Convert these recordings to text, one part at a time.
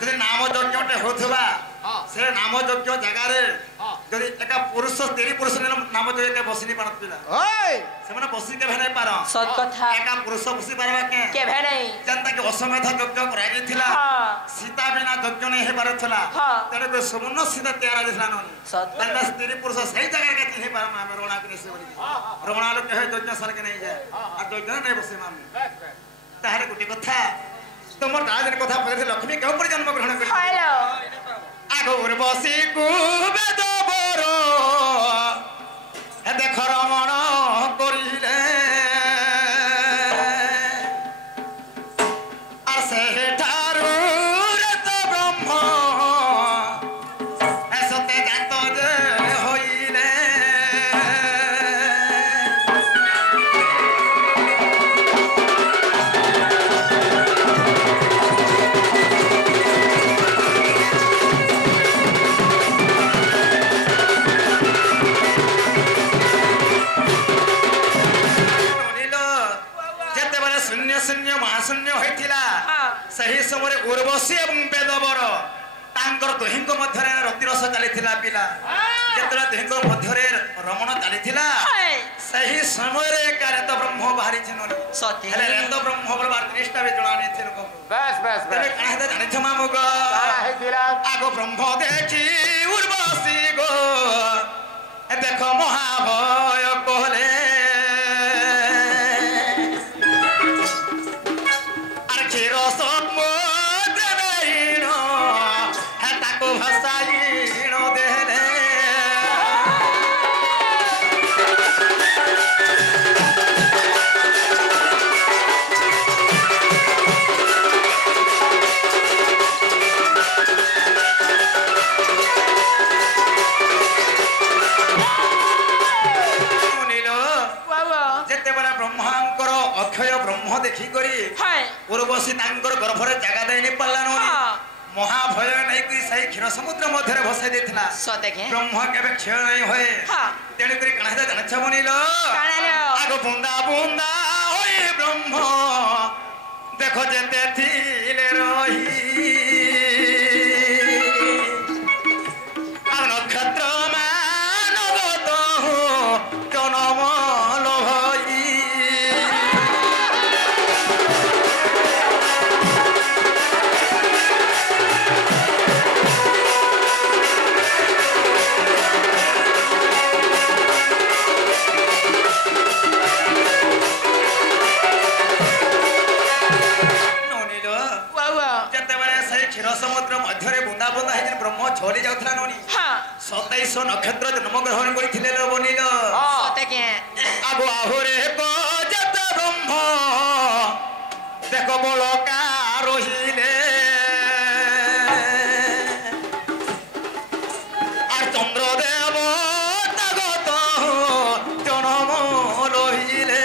যদি নাম যজ্ঞটে হোথবা সে নাম যজ্ঞ জায়গারে যদি একা পুরুষ স্ত্রী পুরুষ নাম যজ্ঞ বসিনি পারত পিলা সেমানে বসি কেভে নাই পার সত কথা একা পুরুষ বসি পারবা কেভে নাই যেনতা কি অশ্বমেধ যজ্ঞ করা যাইছিলা সীতা বিনা যজ্ঞ নাই হে পারতলা তেনে কো সমুন্ন সীতা তৈয়ার দিছলা ননি তাহলে স্ত্রী পুরুষ সেই জায়গা কে চিনি পারম আমি রমণা কে সে বলি রমণা লোক হে যজ্ঞ সরকে নাই যায় আর যজ্ঞ নাই বসে মামি তাহলে গুটি কথা তোমার রাজের কথা বলে লক্ষ্মী কেউ পরে জন্ম গ্রহণ করি হ্যালো আগর বসি কুবেদ বর দেখ রমণ করিলে আর সেঠারু রেত ব্রহ্ম এসতে জাত যে হইলে शून्य महाशून्य होइथिला सही समय उर्वशी एवं वेदवर तांकर दुहिंक मध्यरे रतिरस चलीथिला पिला जेतरा दुहिंक मध्यरे रमण चलीथिला सही समय रे कारत ब्रह्म बाहरी छिनोनी सती हेले रेत ब्रह्म बलबार दृष्टा बे जणानी थिन को बस बस तबे काहे त जानि छमा मुग आगो ब्रह्म देखी उर्वशी गो देखो महाभय कोले अक्षय ब्रह्म देखी करी उर्वशी तांकर गर्भरे जगह दे नि पल्ला नोनी महाभय नै कि सही क्षीर समुद्र मध्य भसाई देथिला ब्रह्म केबे क्षय नै होए तेणी करी कणा दे जनछ बनिलो आगो बुंदा बुंदा होई ब्रह्म देखो जेते थिले रही आ नक्षत्र मानवत जनम लोभई समुद्र मध्य बुंदा बुंदा है ब्रह्म छोड़ी जाउथला नोनी 27 नक्षत्र जन्म ग्रहण करिथिले लो बनिलो सते के आगो आहुरे को जत ब्रह्म देखो बोलका रहिले আর চন্দ্র দেব তাগত জনম রহিলে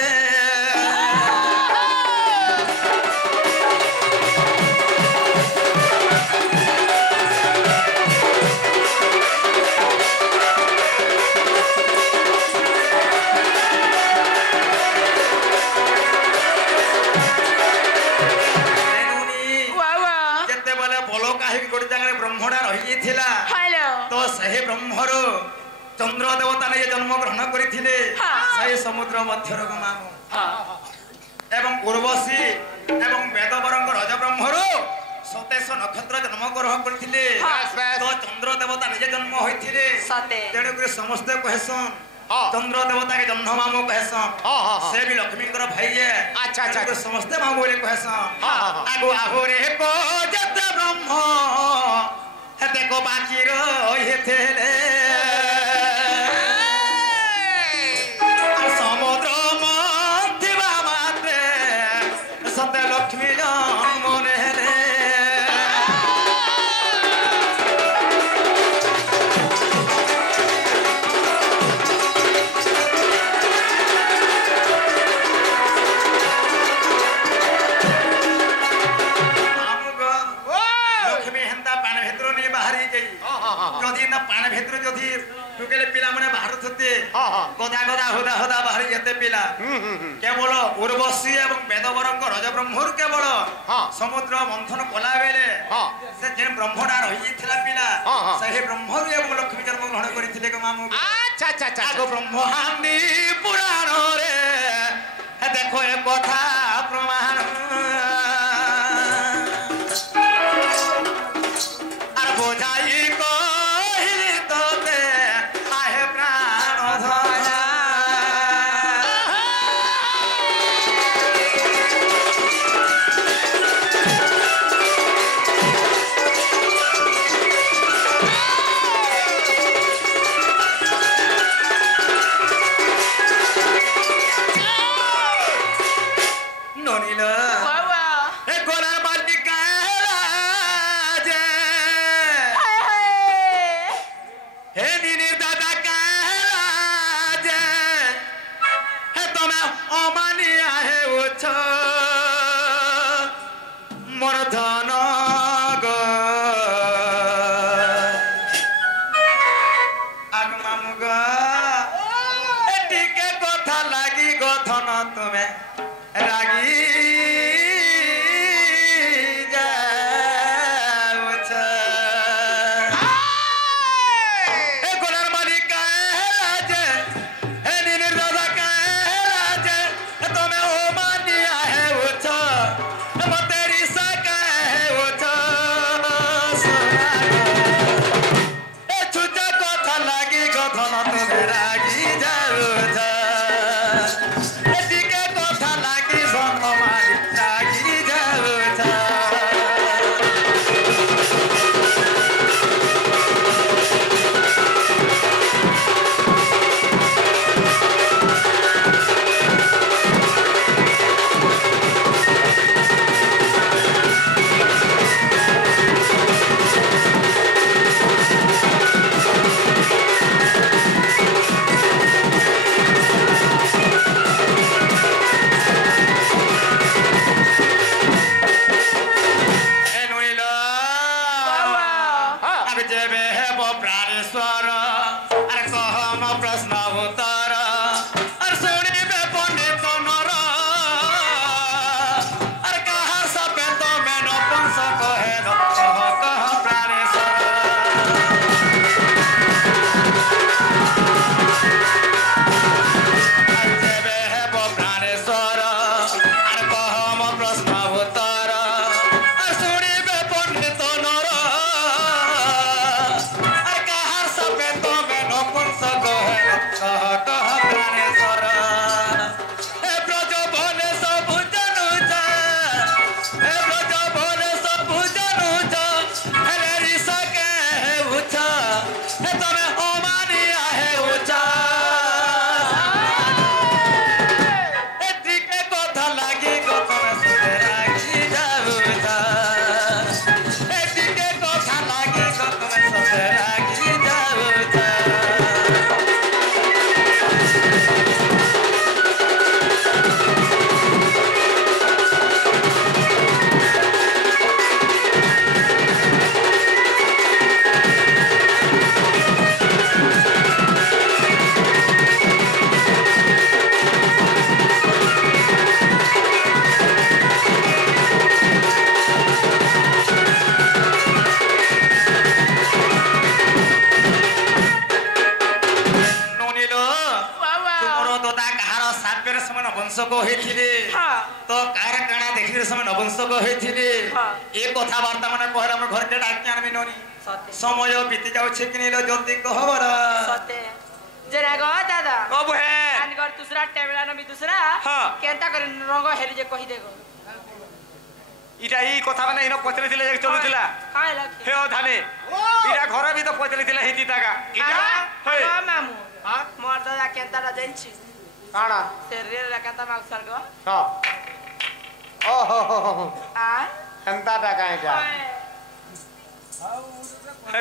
तो सही ब्रह्मर चंद्र देवता ने जन्म ग्रहण करथिले सही समुद्र मध्यर मामु एवं उर्वशी एवं वेदवरंग राज ब्रह्मर 27 नक्षत्र जन्म ग्रहण करथिले तो चंद्र देवता निजे जन्म होइथिले तेणु कर समस्त कहसन चंद्र देवता के जन्म मामु कहसन से भी लक्ष्मी कर भाई है अच्छा अच्छा समस्त मामु बोले कहसन आगो आहोरे को जत ब्रह्म देखो बाकी रहे थेले समुद्र मध्य मात्रे सत्य लक्ष्मी जन्म नेले जदि ना पान भेतर जदि टुकेले पिला माने बाहर थते गदा गदा होदा होदा बाहर जेते पिला केवल उर्वशी एवं वेदवरंग राज ब्रह्मर केवल समुद्र मंथन कला बेले से जे ब्रह्मडा रही थिला पिला सही ब्रह्म एवं लक्ष्मी जन्म ग्रहण करिथिले गो मामू अच्छा अच्छा अच्छा आगो ब्रह्मांडी पुराण रे देखो ए कथा प्रमाण आर बोझाई कहिली तोते आहे प्राण धया नपुंसक होइथिले तो कार काना देखिरे समय नपुंसक होइथिले ए कथाबार्ता माने कहला हम घर के डाक आनबे नोनी समय बीती जाउ छे कि नेलो जल्दी कहबर सते जरा गो दादा कब है अनगर दूसरा टेबला नमी दूसरा केंता कर रंग हेरि जे कहि देगो इटा ई कथा माने इनो पचले थिले जे चलुथिला काय लख हे ओ धाने इटा घर भी तो पचले थिले हेती ताका इटा हे मामू मोर दादा केंता रा जैनछि काना शरीर रखता माग सरगो हां ओ हो आ हंता टाका इटा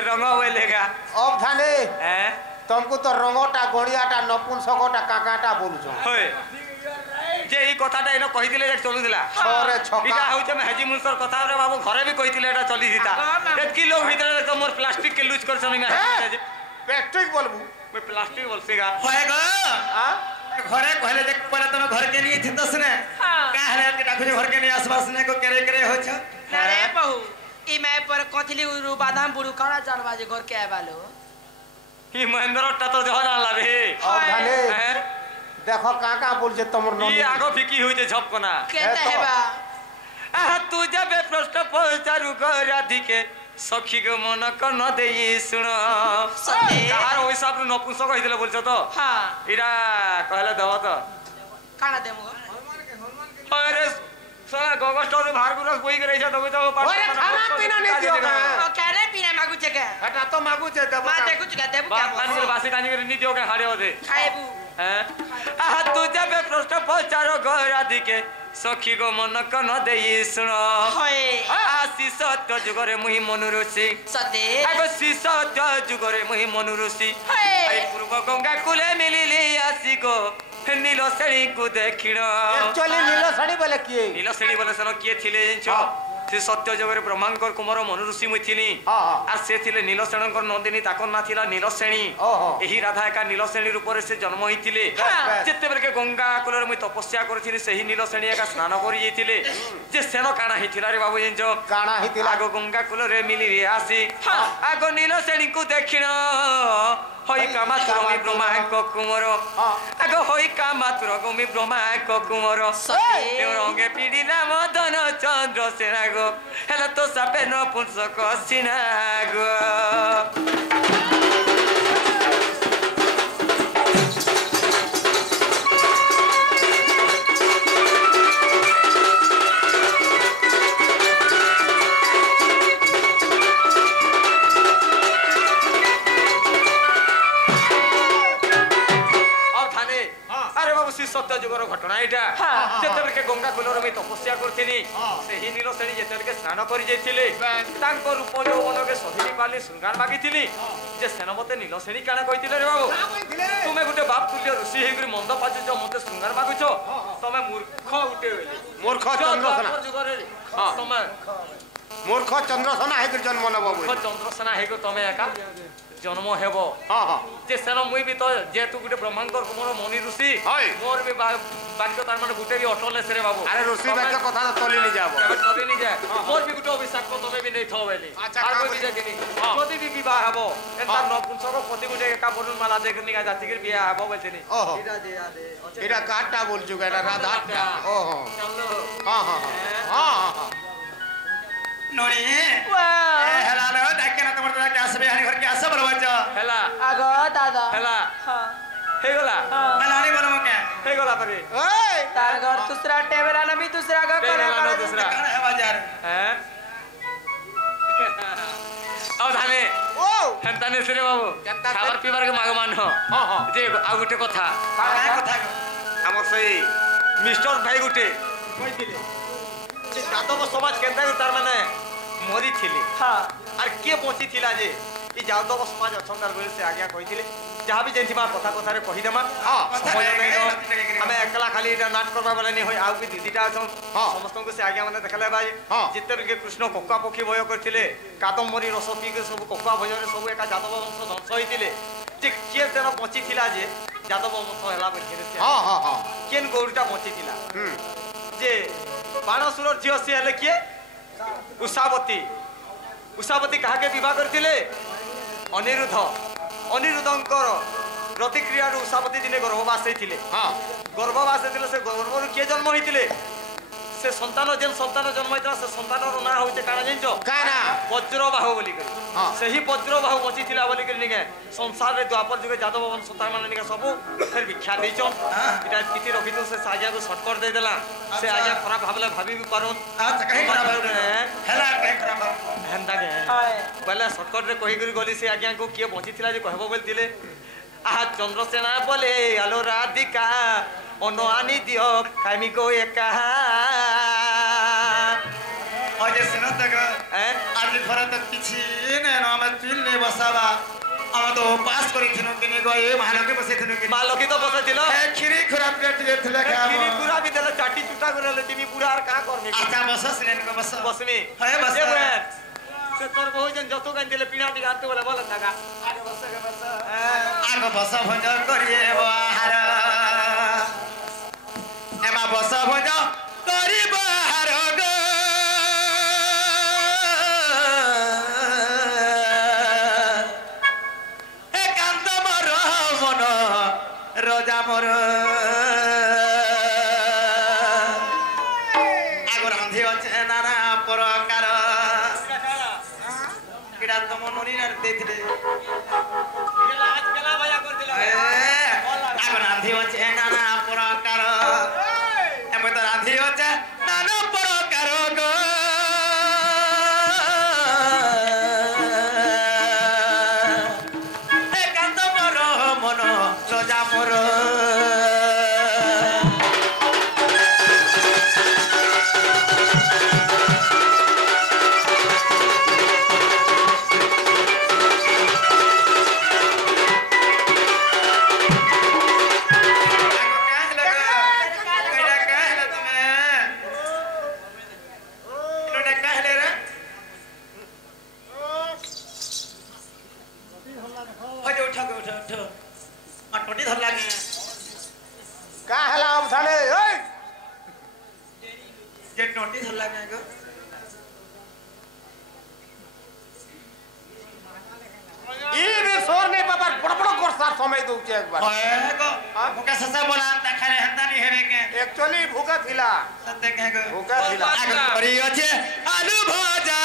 रंग होइलेगा अब धाने हैं तुमको तो रंगोटा गड़ियाटा नपुंसकटा काकाटा बोलुछो होय जे ई कथाटा इनो कहि दिले जे चलुदिला छोरे छोका इटा होइछ में हेजी मुनसर कथा रे बाबू घरे भी कहि दिले एटा चली दिता एतकी लोग भीतर तो मोर प्लास्टिक के लूज कर समय में प्लास्टिक बोलबू मैं प्लास्टिक बोलसेगा होएगा हां घरे कहले देख पहले तुम घर के नहीं थितस ने का हले के डाकु घर के नहीं आसपास ने को करे करे होछ अरे बहू ई मैं पर कथली उरु बादाम बुड़ू काना जानवा जे घर के आबालो ई महेंद्रटा तो जहना लाबे धाने देखो काका बोल जे तमर ई ननी आगो फिकी होई जे झपकना केता हेबा तू जब प्रश्न पचारू राधिके सखी को मन कर न दे सुन कहार ओइ सब नपुंसक कहिदले बोलछ तो हां इरा कहले दवा तो काना देमु अरे साला गगस्ट में भार गुरस बोई करे छ तबे तो ओरे खाना पीना नहीं दियो का ओ काने पीना मागु छे के हटा तो मागू छे देबो मा देखु छ देबु क्या बात कानी बासे कानी करे नी दियो के हाड़े होदे खाएबू हैं तू जब प्रश्न पचारो राधिके सखी को मन कर न दे सुन होय आसी सत्य जुगरे मुहि मनुरुषि सते आगो सी सत्य जुगरे मुहि मनुरुषि होय पूर्व गंगा कुले मिलिली आसी गो नील श्रेणी को देखिण एक्चुअली नीलो साड़ी बोले किए नील श्रेणी बोले सन किए थिले जंचो से सत्य जगरे ब्रह्मांकर कुमार मनुऋषि मुई थिनी आ से थिले नील श्रेणकर नंदिनी ताकर ना थिला नील श्रेणी एही राधा एका नील श्रेणी रूप से जन्म होइथिले जेते बेर के गंगा कुलर मुई तपस्या करथिनी सेही नील श्रेणी एका स्नान करि जेथिले जे सेन काना हिथिला रे बाबू जंचो काना हितिला आगो गंगा कुलरे मिली रे आसी आगो नील श्रेणी को देखिण होई कामा तुरमी ब्रह्मा को कुमार आगो होई कामा तुरमी ब्रह्मा को कुमार सते रंगे पीड़िला मदन चंद्र सेना गो हेला तो सापे न पुंसक सिना गो सत्य जुगर घटना यहाँ जिते के गंगा कुलर में तपस्या करथिनी सेही नील श्रेणी जिते के स्नान कर जाइथिले तांको रूप यौवन के सहिनी पाली श्रृंगार मागिथिनी जे सेन मते नील श्रेणी काना कहिथिले रे बाबू तुमे गुटे बाप तुल्य ऋषि हेगुरी मंद पाचुच मते श्रृंगार मागुछ तमे मूर्ख उठे मूर्ख चंद्रसेना जुगर हां तमे मूर्ख चंद्रसेना हेगुरी जन्म न बाबू मूर्ख चंद्रसेना हेगु तमे एका जन्म हेबो हां हां जे सेन मुई भी तो जेतु गुटे ब्रह्मांकर कुमार मणि ऋषि मोर भी बाक्य तार माने गुटे भी अटले से रे बाबू अरे ऋषि बाक्य कथा तो तोली नहीं जाबो केबे तोली नहीं जाय मोर भी गुटे अभिशाप को तमे भी नहीं थो बेली आर कोई भी देखिनी जदी भी विवाह हबो एता नपुंसक पति गुटे एका बरुण माला देखनी का जाति के बियाह हबो बोलथिनी इरा दे इरा काटा बोल जुगा एटा राधा ओहो चलो हां हां हां हां नोनी वाह हेला लो डाके ना तमर तरा क्या सबे हानि घर के आसे बरवाच हेला आगो दादा हेला हां हे गला मैं नानी बोलमो के हे गला परे ओए तार घर दूसरा टेबल ना भी दूसरा घर टेबल करे आना दूसरा। कहां है बाजार हैं अब धाने ओ हेंताने से रे बाबू केनता खाबर पीबार के माग मान हां हां जे आ गुटे कथा काय कथा हमर सही मिस्टर भाई गुटे कहिथिले जे यादव समाज केंद्र तार माने मरी थिले हां आर के बची थिला जे ई यादव समाज अछंदार बोले से आज्ञा कहिथिले जहाँ भी जेंथिबा कथा कथा रे कहि देमा समय नहीं हमें एकला खाली एटा नाट करबा वाला नहीं होय आ भी दीदीटा अछन समस्त को से आज्ञा माने देखले भाई जिते के कृष्ण कोका पखी भय करथिले कादम्बरी रस पी के सब कोका भय रे सब एका यादव वंश ध्वंस होइतिले जे के देन बची थिला जे यादव वंश हला बोलथिले से हां हां हां केन गौरटा बची थिला जे बाणसुर झियो से हले किए उषावती कहा के विवाह करथिले अनिरुद्ध अनिरुद्धंकर प्रतिक्रिया उषावती दिने गर्भवास होइतिले हां गर्भवास होइतिले से गर्भरु के जन्म होइतिले से संतान जेन संतान जन्म होइतला से संतानर ना होइते काना जेंचो काना वज्रबाहु बोली कर हां सही वज्रबाहु बची थिला बोली कर निके संसार रे द्वापर जुगे यादव वंश संतान माने निके सब फिर विख्यात दैचो इटा तिथि रखितो से साजा को शॉर्टकट दे देला से आजा खराब भाबले भाभी भी पारुन अच्छा कहीं खराब हेला कहीं खराब हेंदा के हाय बोले शॉर्टकट रे कहि करी गली से आज्ञा को किए बची थिला जे कहबो बोल दिले आ चंद्रसेना बोले आलो Radhika ono ani dio kami go eka अजे सिन तक आज घर तक किछि ने न हम तिलने बसावा हम तो पास करी थिनु किने गए महालके बसे थिनु कि मालकी तो बसे थिलो ए खिरी खराब पेट जे थले खा खिरी पूरा भी देला चाटी चुटा करले तिमी पूरा आर का करने अच्छा बस सिलेन को बस बसमी है बस ये बहन से तोर बहुत जन जतो गन दिले पीना दी गाते बोले बोल लगा आगे बस भज करिए बाहर एमा बस भज करी बाहर गो মোর আগ রাঁধি আছে নানা প্রকার এটা তম ননিনার ଦେଇଥିଲେ আগ রাঁধি আছে নানা প্রকার এমে তো রাঁধি আছে নানা প্রকার গো একান্ত মোর মন সজা মোর का हला अब थाने ओए जे नोटिस हल्ला में गो ई रे सोर ने बाबा बड़ बड़ गोरसार समय दउचे एक बार ओए गो मुका ससा बोला देखारे हंदा नहीं हेबे के एक्चुअली भूखा थिला सत्य के गो भूखा थिला आग करी আছে आलू भाजा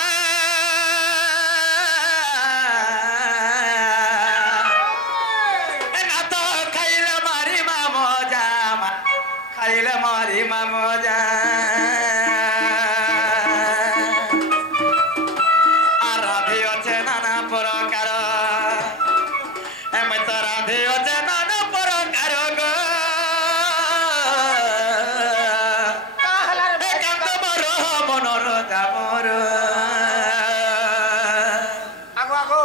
ना तो खाइले मारी मामोजा खाइले मारी मामोजा আর রাধে আছে নানা প্রকার এমে তো রাধে আছে নানা প্রকার গো का हला रे একান্ত মোর মনর যামর आगो आगो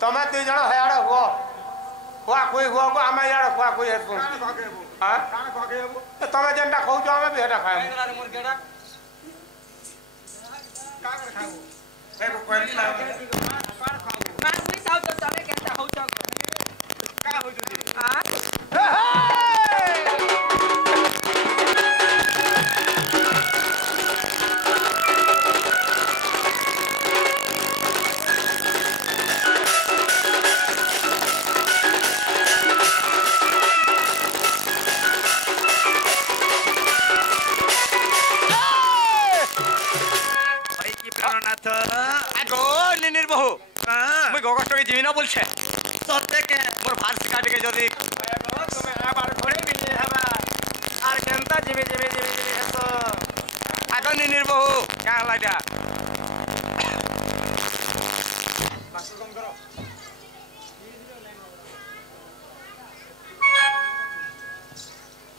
तमे दुई जण हयाड़ हो हुआ कोई हुआ को आमे याड़ हुआ कोई है सुन हां तमे जेंटा खाऊ जो आमे भी हेटा खाए एगो कोइली लाग मास में साउ तो तबे केता हो छ का हो जुदी हां ভাই কি প্রাণনাথ আগো নিনির বহু মুই গগষ্ট কে জিমি না বলছে সত্যি কে মোর ভার্স কাটে যদি তুমি আবার ঘরে মিলে হবা আর কেনতা জিবে জিবে জিবে জিবে হেতো আগো নিনির বহু কা লাইটা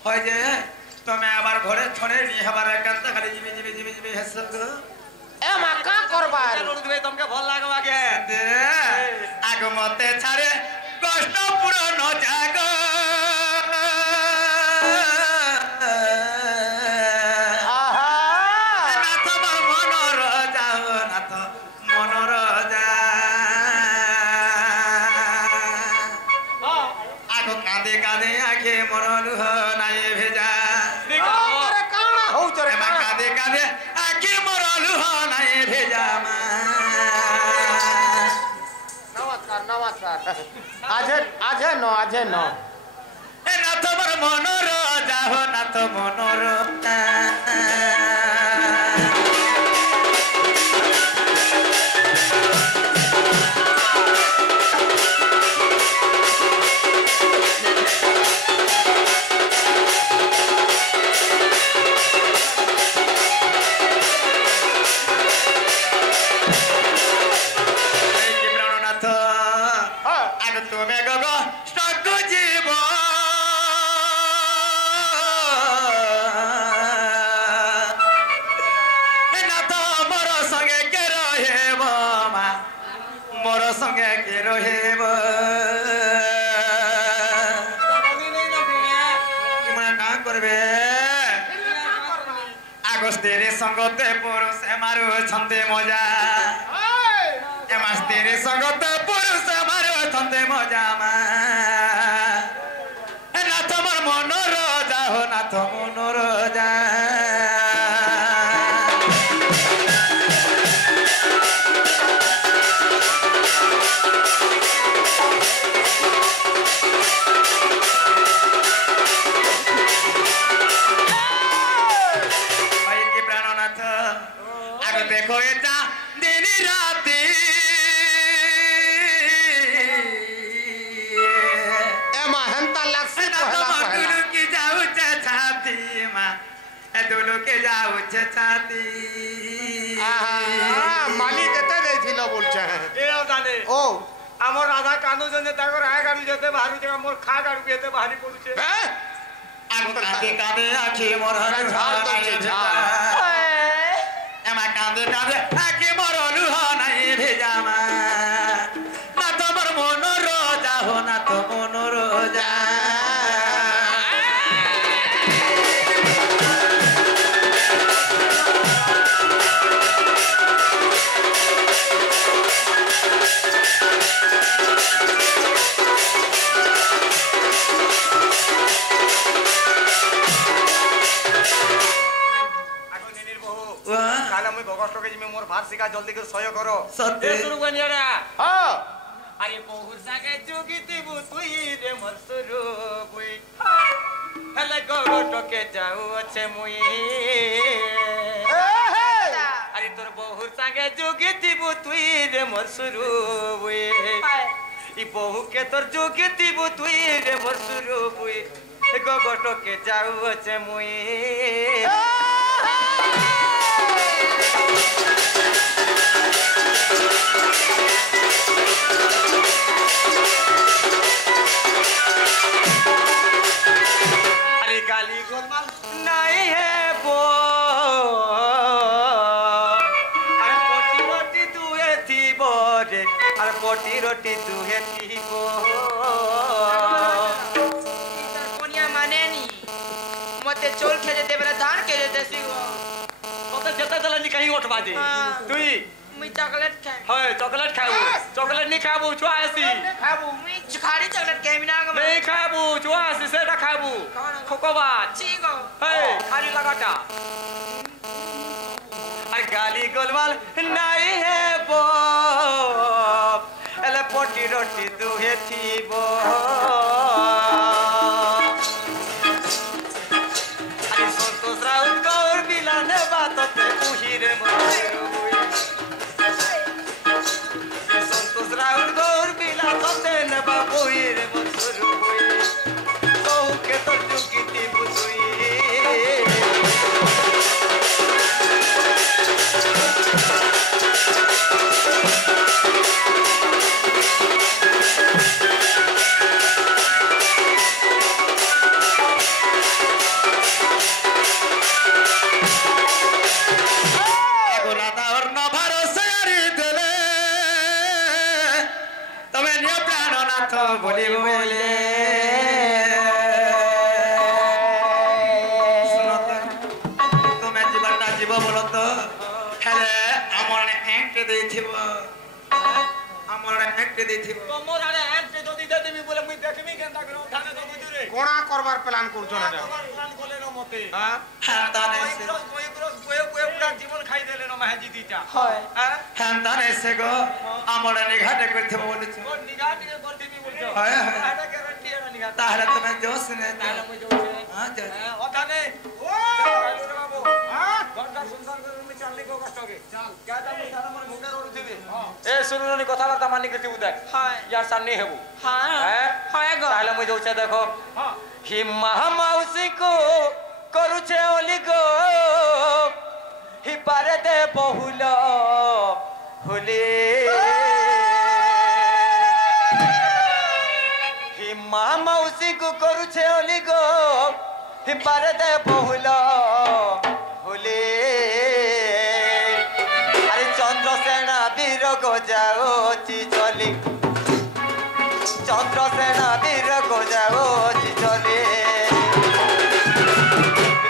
হয় যে তুমি আবার ঘরে ছড়ে নিয়ে হবার একান্ত খালি জিবে জিবে জিবে জিবে হেসো গো ए मा का करबा রোদ ভাই তোমাকে ভাল লাগবা কে দে আগ মতে ছাড়ে কষ্ট পূরণ জাগ आहा নাথ মনর যাও নাথ মনর যা আগ কাঁদে কাঁদে আখে মর লুহ নাই ভেজা अरे काना हो चरे এমা কাঁদে কাঁদে আখে মর লুহ নাই ভেজা মা नमस्कार आजे नो এ নাথ মনর যাও নাথ মনর প্রাণনাথ हां আগ তুমি গগ স্টক জীব নাথ মোর সঙ্গে কে রহেব মা মোর সঙ্গে কে রহেব তোমরা কা করবে আগ স্ত্রী সঙ্গতে পুরুষ মারুছন্তে মজা এমা স্ত্রী সঙ্গতে পুরুষ মারুছন্তে মজা মা নাথ মোর মনোর যাহ নাথ মনোর যা सीमा ए दोनों के जाओ छाती মালি কেতে দেইছিল বলছে এ জানে ও আমার রাধা কানু জনে তাকর আয় গাড়ি যেতে বাহারি যে আমার খা গাড়ি যেতে বাহারি পড়ছে আগো কাঁদে কাঁদে আখি মোর হরে ঝাল দইছে ঝাল এমা কাঁদে কাঁদে আখি মোর লুহ নাই ভেজামা না তোমার মন রোজা হো না তো মন রোজা কালে মুই বগষ্টকে জিমি মোর ভাত শিকা জলদি করে সহ্য করো সত্যি। এ শুরু করিয়া হ্যাঁ আরে বহুর সাগে যোগিতে বুতুই রে মোর শুরু বুই হেলে গগটকে যাও আছে মুই আরে তোর বহুর সাগে যোগিতে বুতুই রে মোর শুরু বুই ই বহুকে তোর যোগিতে বুতুই রে মোর শুরু বুই গগটকে যাও আছে মুই अरे काली गोलमाल नहीं है वो अरे पोटी रोटी दुहे थी बोरे अरे पोटी रोटी दुहे थी बो कोनिया मानेनी मते चोल खेले दे बेला धान खेले दे सिगो तो जता चला नि कहीं उठ बाजे हाँ। तुई मुई चॉकलेट खाए है चॉकलेट खाबू चॉकलेट नहीं खाबू छुआ ऐसी खाबू मुई खाली चॉकलेट खाए बिना को नहीं खाबू छुआ ऐसी सेटा खाबू खोकोबा चीगो है खाली लगाटा अरे गाली गोलमाल नहीं है वो एले पोटी रोटी दुहे थी वो अरे संतोष राउत गौर बिलाने बातों पे उहिरे मोर संतोष राउत गौर बिला तोते ने बाबुई रे मोर कहू के तो जुगिती बुझुई আগো রাধা ওর ন ভরসা রে দেলে তবে নিয়ে প্রাণনাথ বলি বলে তুমি জীবনটা জীব বলো তো হেলে আমার এঁকে ଦେଇଥିବ আমার এঁকে ଦେଇଥିବ তোমর আরে এন্ট্রি যদি দে দিবি বলে মুই দেখবি কেনটা করে উঠানে দবু দিরে কোনা করবার প্ল্যান করছো না তোমার প্ল্যান করলে ন মতে হ্যাঁ হ্যান্তান এসে পুরা জীবন খাই দেলে ন মাহাজি দিটা হয় হ্যাঁ হ্যান্তান এসে গো আমার নিঘাটে করଥିବ বলেছো কোন নিগা টিকে করতিবি বলছো হয়, হয়। এটা গ্যারান্টি না নিগা তাহলে তুমি জোশ নে তাহলে মুই যাচ্ছি হ্যাঁ যাও। হ্যাঁ ওখানে ও কালুরে বাবু হ্যাঁ ঘন্টা সুন্দর করে তুমি চাললি গো কষ্টকে চল গাটা মুই সারা মনে মুখে রড়ুছিবি এ শুনুনি কথাবার্তা মানি করতে উদাক হয় ইয়ার সামনে হেবু হ্যাঁ হ্যাঁ হয় গো তাহলে মুই যাচ্ছে দেখো হিমা মাউসি কো করুছে ওলি গো হিপারে দে বহুল হলে হিমা মাউসি কো করুছে ওলি গো হিপারে দে বহুল হলে আরে চন্দ্রসেনা বীর গজাওছি চলি চন্দ্রসেনা বীর গজাওছি চলি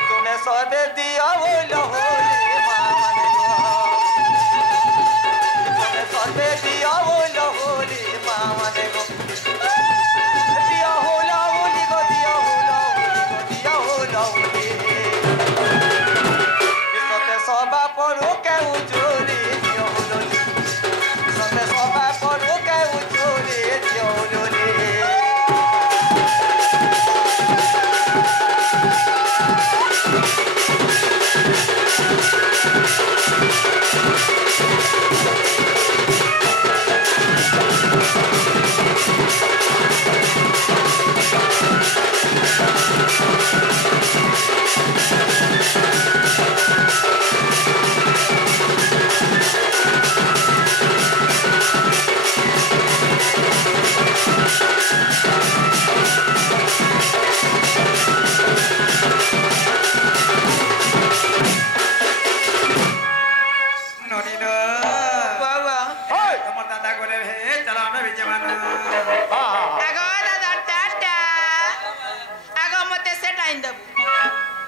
তুমি সবে দিও বল হোলি মামানে তুমি সবে দিও বল হোলি মামানে গো দিও হোলা হোলি গো দিও হোলা হোলি সতে সবা পড়ো কেউ চুরি দিও হোলি সতে সবা পড়ো কেউ जय जवान आगो दादा टाटा आगो मते से टाइम दब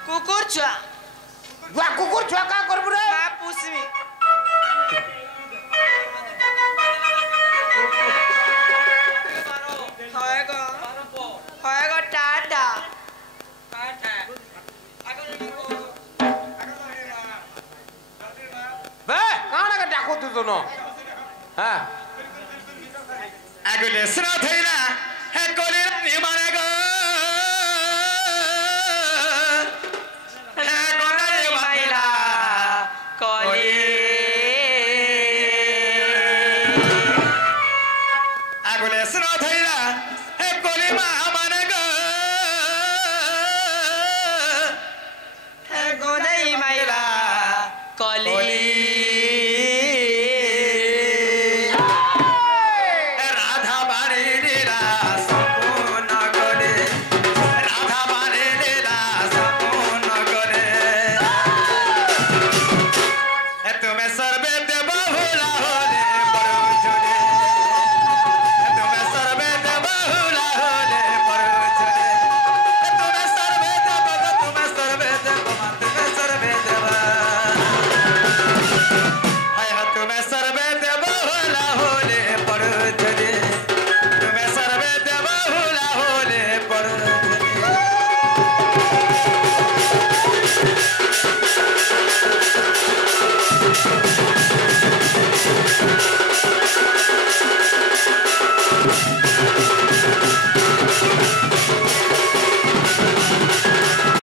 कुकुर छुआ बुआ कुकुर छुआ का करबु रे पुसमी होएगो टाटा बे काना का डाको तू दोनो हां आगो लेसरा थैना हे कोले नि मानेगो